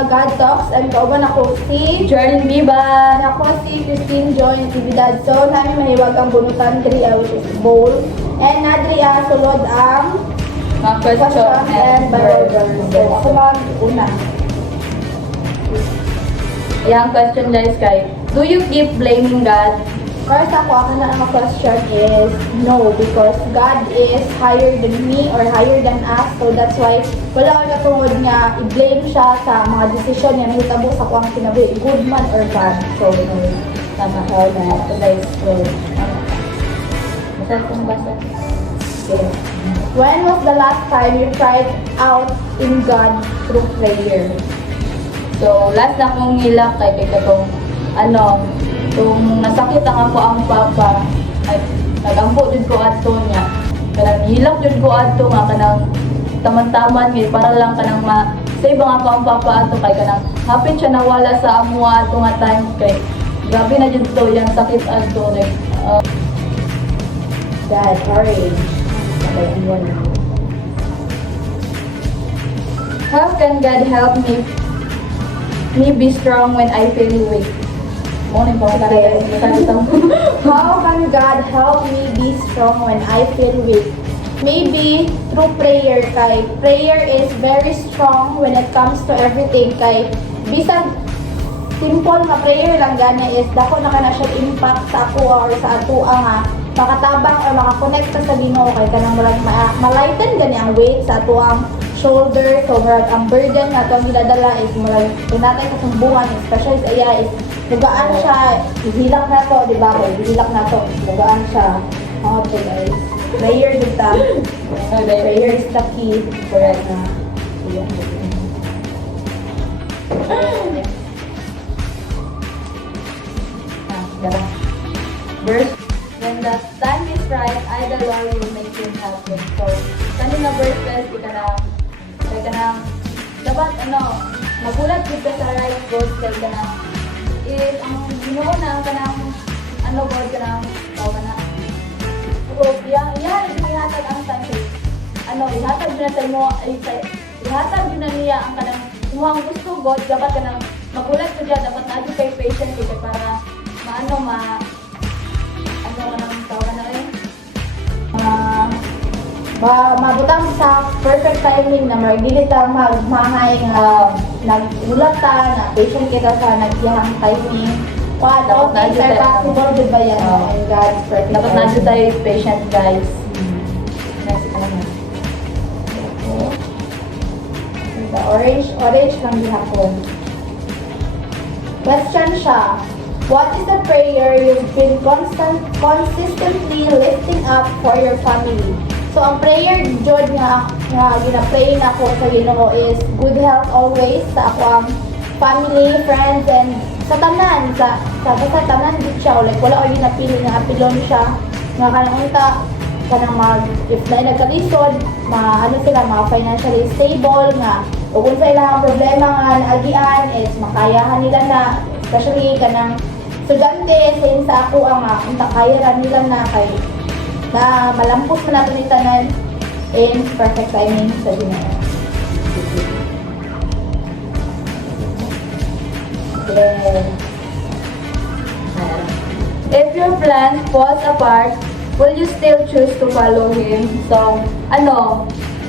mga God Talks. And kauban ako si Jordan Biban. ako si Christine Joy Natividad. So, namin mahiwag ang bunutan Dria, which is bowl. And Nadria, sulod ang Mga question and Bible. So, ako mag-una. Yung question guys kay, do you keep blaming God? First ako na ang question is no, because God is higher than me or higher than us. So that's why wala ko natungod nga i-blame siya sa mga desisyon niya nahitabo sa kuang sinabi, good man or bad. So, no. Tama ko na ito guys. So, Basta kung basta. okay. When was the last time you cried out in God through prayer? So, last na kong hilak kay katong kung nasakit ang ako ang papa, ay nagampo jud ko adto niya. Kanang hilak jud ko adto nga kanang taman-taman ngay para lang kanang save ang ako ang papa adto kay kanang hapit siya nawala sa amo adto nga time kay grabe na jud to yang sakit adto like Dad, sorry. how can God help me be strong when I feel weak? Morning po Okay. talaga. How can God help me be strong when I feel weak? Maybe through prayer kay prayer is very strong when it comes to everything kay bisan simple nga prayer lang gani is dako na kana siya impact sa ako or sa atua nga makatabang or makakonekta sa Ginoo kay kanang murag malighten gani ang weight sa atuang shoulder. So murag ang burden nga atong gidadala is murag tinatay sa sumbungan, especially sa iya is lugaan siya, ihilak na to, di ba? Ihilak na to, lugaan siya. Okay guys, prayer dito. Prayer is the key. Correct na. Verse, when the time is right, I the Lord will make him happen. So, kanina verse guys, kaya ka na, dapat magulat dito sa right God, kaya ka na, ang Ginoo na ka ng, God ka ng, tao ka na. So, ihatag ang tansi. Ihatag yun na mo, ihatag yun na niya ang kanang, kung ang gusto God, dapat ka ng, magulat ko dyan, dapat na kay patient kaya para, mabutang sa perfect timing na dili ta magmahay nga nagulat ta na patient kita sa nagyahang timing. Dapat na Okay, sir, possible din ba yan? In God's perfect dapat na timing. tayo patient guys. The orange kang gihapon. Question siya. What is the prayer you've been consistently lifting up for your family? So, ang prayer jud nga gina-pray na ako sa Ginoo is good health always sa ako ang family, friends, and sa tanan, sa tanan gid siya. Like, wala ko ginapili nga apilon siya. Nga kanang unta, kanang if na nagkalisod, sila, financially stable, nga, o kung sa ilang problema nga naagian is makayahan nila na, especially kanang sugante, sin sa ako ang unta kaya ra nila na kay na malampos na nato ni tanan in perfect timing sa Ginoo. If your plans falls apart, will you still choose to follow Him? So,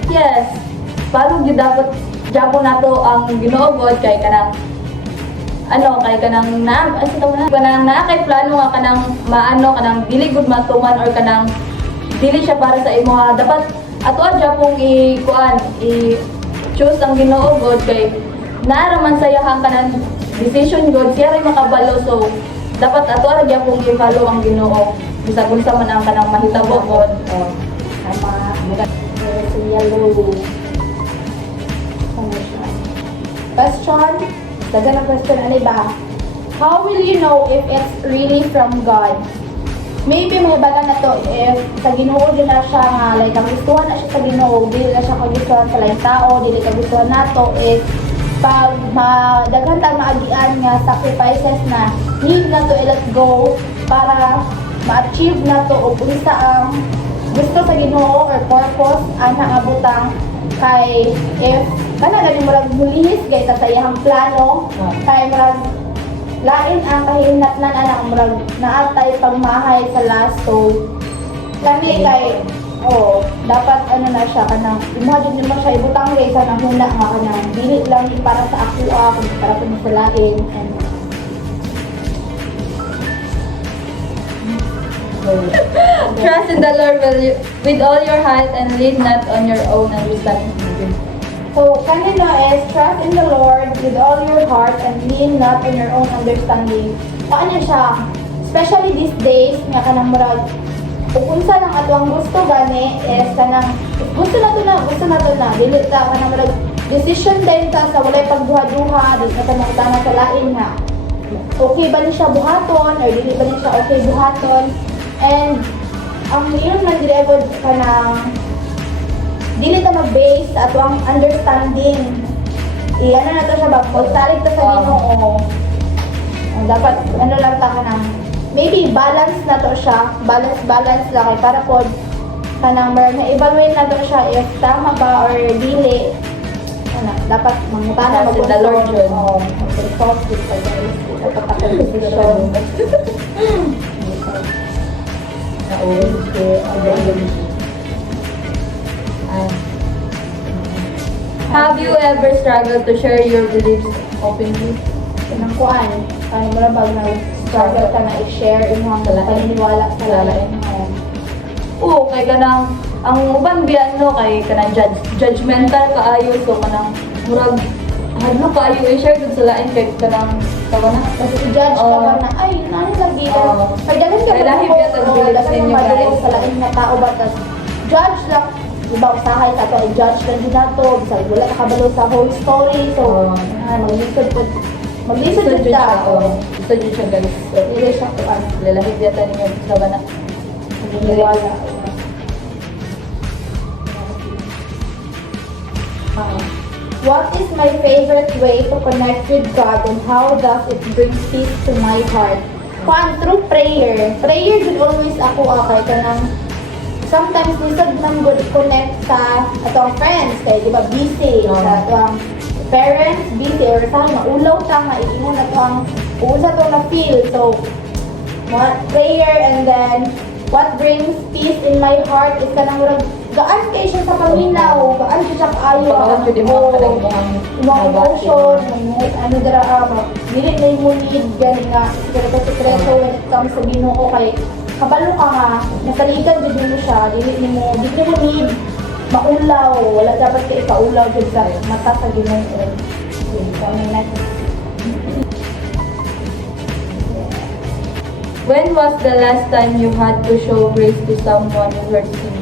yes, follow yun dapat Japo na to ang Ginoo God kay kanang kay kanang kay plano nga kanang kanang dili gud matuman or kanang dili siya para sa imo ha. Dapat ato Japong choose ang Ginoo God kay naaraman sa iyang kanang decision God siya ray makabalo. So dapat ato Japong i-follow ang Ginoo bisag unsa man ang kanang mahitabo God. Tama. Yellow. Question. Dagan ang question ba? How will you know if it's really from God? Maybe may baga na to if sa Ginoo din na siya nga like kagustuhan na siya sa Ginoo, dili na siya kagustuhan sa lain tao, dili kagustuhan nato is pag daghan ta maagian nga sacrifices na need na to i-let go para ma-achieve na to o unsa ang gusto sa Ginoo or purpose ana nga butang kay if kana gani murag mulihis gay ta sa iyang plano kay murag lain ang kahinatnan anak murag naatay pagmahay sa last so kani kay dapat ano na siya kanang imagine mo siya ibutang gay sa nahuna nga kanang dili lang para sa ako kundi para sa lain and Trust in the Lord with all your heart and lean not on your own understanding. so, kanino is trust in the Lord with all your heart and lean not on your own understanding. Paano siya? Especially these days, nga kanang murag, ukunsa lang ato ang gusto gani is kanang, gusto na to na. Dili ta, kanang murag, decision din ta sa walay pagduha-duha, di na ta makutana sa lain nga. Okay ba ni siya buhaton or dili ba ni siya okay buhaton? And, ang iyon man dili agad kanang, dili ta mag-base sa ato ang understanding. Ano na to siya ba? Pagsalig ta sa Ginoo. Dapat ano lang ta kanang maybe balance na to siya. Balance lang kay para pod kanang na-evaluate na to siya if tama ba or dili. Ano, dapat mangutana Trust in the Lord yun. Consult with the guys. Dapat ako decision. Have you ever struggled to share your beliefs openly? Kanang kuan, kaya mo na bag struggle ka na i-share yung mga paniniwala sa lain. Oo, kay kanang ang uban biyan no kay kanang judgmental kaayo so kanang murag hadlo kaayo i-share dun sa lain kay kanang tawa na Kasi i-judge ka ba na, ay, nani lagi. Pagdagan ka Kaya lahi biya tag beliefs dagan ninyo, mo madulog guys. sa lain na tao ba, tas judge lang. Diba, usahay sa to, i-judge lang din nato. Bisag wala nakabalo sa whole story. So, maglisod Gusto din siya, ta. gusto siya guys. So, Dili siya kuan. lalahi biya tayo ninyo tawa na. Paniniwala. What is my favorite way to connect with God and how does it bring peace to my heart? Kuan, through prayer. Prayer should always ako kay kanang sometimes lisod man good connect sa atong friends kay di ba busy sa atong parents busy or sa maulaw ta nga iingon atong usa to na feel so what prayer and then what brings peace in my heart is kanang murag gaan kay siya sa paminaw gaan siya sa kaayo Pagkakas yun mo kanang mga emotion ano dara dili na mo need gani nga sekreto when it comes sa Ginoo kay kabalo ka nga, nasaligan din mo siya, dili mo need maulaw, wala dapat ka ipaulaw din sa mata sa Ginoo. When was the last time you had to show grace to someone who hurt you?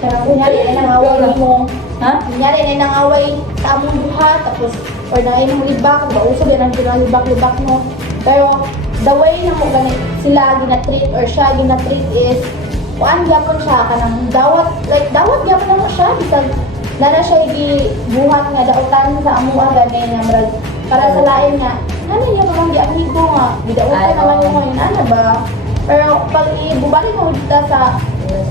Karang kunyari ay nangaway mo, Ha? kunyari ay nangaway sa among duha, tapos, or na imong libak, usog yan ang libak-libak mo. Pero, the way na mo ganit sila gina-treat or siya gina-treat is kuan gyapon siya kanang dawat gyapon na mo siya bisag nana siya gibuhat nga dautan sa amo gani nga murag para sa lain nga ano niya pa bang amigo nga gidautan naman mo yun ana ba pero pag ibubalik mo dita sa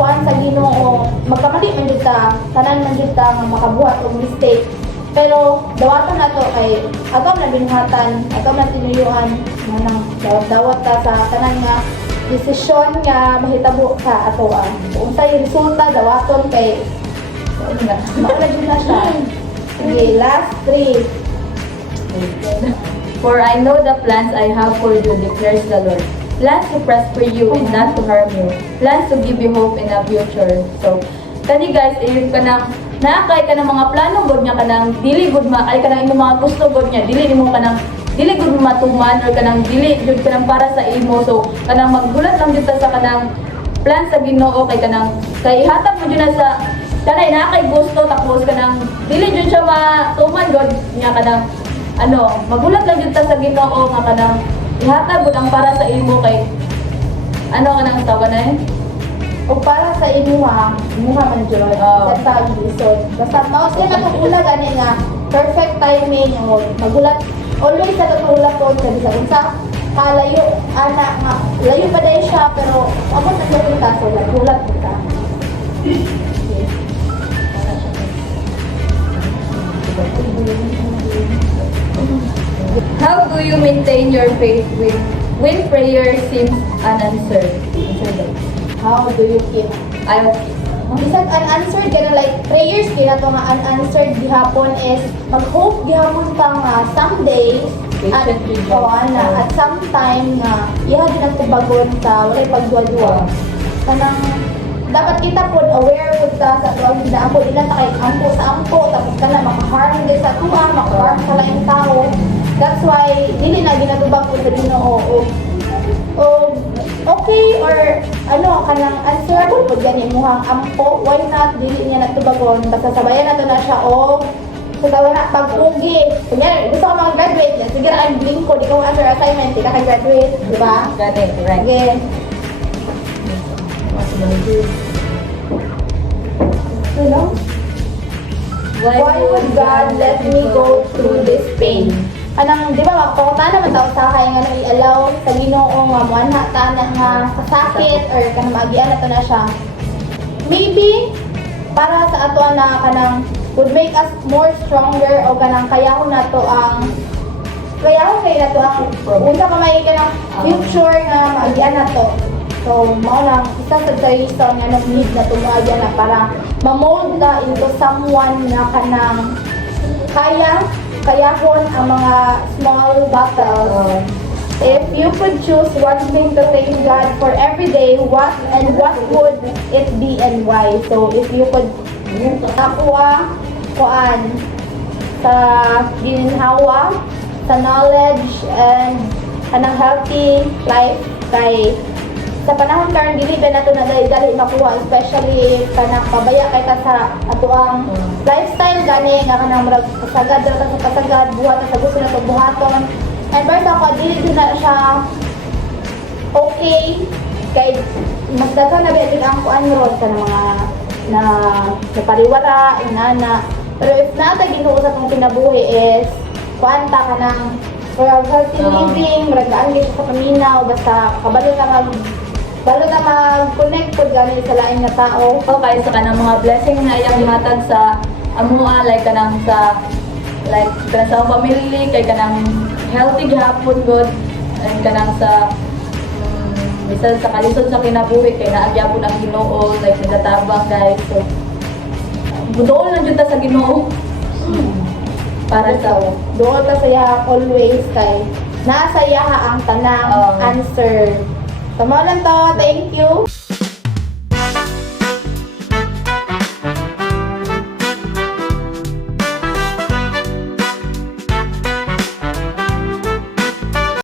kuan sa Ginoo magkamali man dita tanan man dita nga makabuhat og mistake pero dawatan na to kay ato na binuhatan, ato na tinuyuan nang dawat ta sa tanan nga desisyon nga mahitabo sa ato ang unsa yung resulta dawaton kay maulad na siya. Okay, last 3. For I know the plans I have for you, declares the Lord. Plans to prosper you and not to harm you. Plans to give you hope in a future. So, kani guys, ayun ka nang naakay ka ng mga plano god niya kanang dili gud maakay ka ng imong mga gusto god niya dili nimo kanang dili gud matuman or kanang dili jud kanang para sa imo so kanang maggulat lang jud ta sa kanang plan sa Ginoo kay hatag mo jud na sa kanay naakay gusto tapos kanang dili jud siya matuman god niya kanang magulat lang jud ta sa Ginoo nga kanang ihatag gud ang para sa imo kay kanang tawa na O para sa imuha man dyan, basta gisod. Basta mao siya natutula gani nga perfect timing o magulat. Always sa tutula po sa bisa unsa kalayo ana nga layo pa dai siya pero abot na siya punta so nagulat kita. How do you maintain your faith when prayer seems unanswered? How do you keep? Isang unanswered ka na, like prayers kaya to nga unanswered gihapon is mag-hope gihapon ka nga someday at at sometime nga iha din ang tubagon sa walay pagduwa-duwa. Kanang dapat kita po aware po sa tuwag na ako ilan kay ampo sa ampo tapos ka na makaharm din sa tuwa, makaharm sa laing tao. That's why dili na ginatubag po sa Ginoo o okay or ano kanang answerable po gani muhang ampo, why not dili niya natubagon basta sabayan nato na siya o sa wala pagpugi. Kunya gusto ko mag-graduate, sige ra ang ko di ko answer assignment, di ka graduate, di ba? Right. Again. Hello? Why would God let me go through this pain? Anang, di ba, mapakota naman tao sa kaya nga nang i-allow sa Ginoo nga muanha ta na nga kasakit or kanang maagian na to na siya. Maybe, para sa ato na kanang would make us more stronger o kanang kayahon na to ang unsa pa may kanang future nga maagian na to. So, mao lang, isa sa reason nga nag-need na tumaga na para ma-mold na into someone na kanang kayahon ang mga small battles. If you could choose one thing to thank God for every day, what would it be and why? So, if you could nakuha sa ginhawa, sa knowledge, and anang healthy life kay sa panahon karon dili ba nato na dali makuha, especially kanang pabaya kay ta sa atuang lifestyle gani nga kanang murag pasagad ra ta sa pasagad buhat sa gusto nato buhaton and first ako dili din na siya okay kay mas daghan na biya ang kuan ron sa mga na pariwara inana pero if nata Ginoo sa tong kinabuhi is kuan ta kanang for healthy living murag gaan gyud sa paminaw basta kabalo na mag-connect po gani sa laing na tao. Okay, sa kanang mga blessing na iyang ihatag sa amua, like kanang sa family, kay kanang healthy gihapon good, and kanang sa bisan sa kalisod sa kinabuhi, kay naagyapon ang Ginoo, like nagatabang guys. So, budoon lang jud ta sa Ginoo. Para sa doon ta saya always kay nasa iya ang tanang answer. Tama lang to. Thank you.